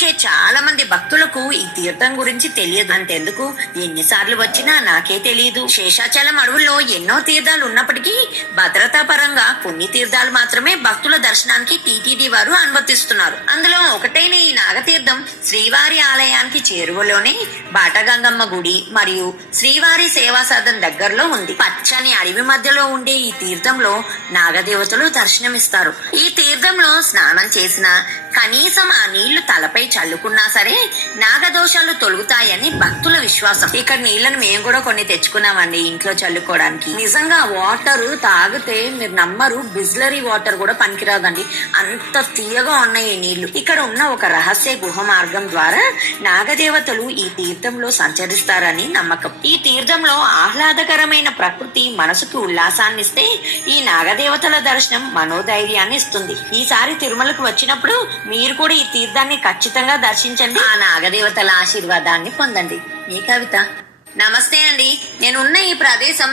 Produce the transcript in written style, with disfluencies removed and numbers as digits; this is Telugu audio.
వచ్చే చాలా మంది భక్తులకు ఈ తీర్థం గురించి తెలియదు. అంతెందుకు, ఎన్నిసార్లు వచ్చినా నాకే తెలియదు. శేషాచలం అడవుల్లో ఎన్నో తీర్థాలు ఉన్నప్పటికీ భద్రతా పరంగా కొన్ని తీర్థాలు మాత్రమే భక్తుల దర్శనానికి టీటీడీ వారు అనుమతిస్తున్నారు. అందులో ఒకటైన ఈ నాగతీర్థం శ్రీవారి ఆలయానికి చేరువలోనే బాటగంగమ్మ గుడి మరియు శ్రీవారి సేవా సదన్ దగ్గరలో ఉంది. పచ్చని అడవి మధ్యలో ఉండే ఈ తీర్థంలో నాగదేవతలు దర్శనమిస్తారు. ఈ తీర్థంలో స్నానం చేసిన కనీసం ఆ నీళ్లు తలపై చల్లుకున్నా సరే నాగదోషాలు తొలుగుతాయని భక్తుల విశ్వాసం. ఇక్కడ నీళ్లను మేము కూడా కొన్ని తెచ్చుకున్నామండి ఇంట్లో చల్లుకోవడానికి. నిజంగా వాటర్ తాగితే మీరు నమ్మరు, బిస్లరీ వాటర్ కూడా పనికిరాదండి, అంత తీయగా ఉన్నాయి ఈ నీళ్లు. ఇక్కడ ఉన్న ఒక రహస్య గుహ మార్గం ద్వారా నాగదేవతలు ఈ తీర్థంలో సంచరిస్తారని నమ్మకం. ఈ తీర్థంలో ఆహ్లాదకరమైన ప్రకృతి మనసుకు ఉల్లాసాన్నిస్తే ఈ నాగదేవతల దర్శనం మనోధైర్యాన్ని ఇస్తుంది. ఈసారి తిరుమలకు వచ్చినప్పుడు మీరు కూడా ఈ తీర్థాన్ని ఖచ్చితంగా దర్శించండి, ఆ నాగదేవతల ఆశీర్వాదాన్ని పొందండి. మీ కవిత. నమస్తే అండి, నేనున్న ఈ ప్రదేశం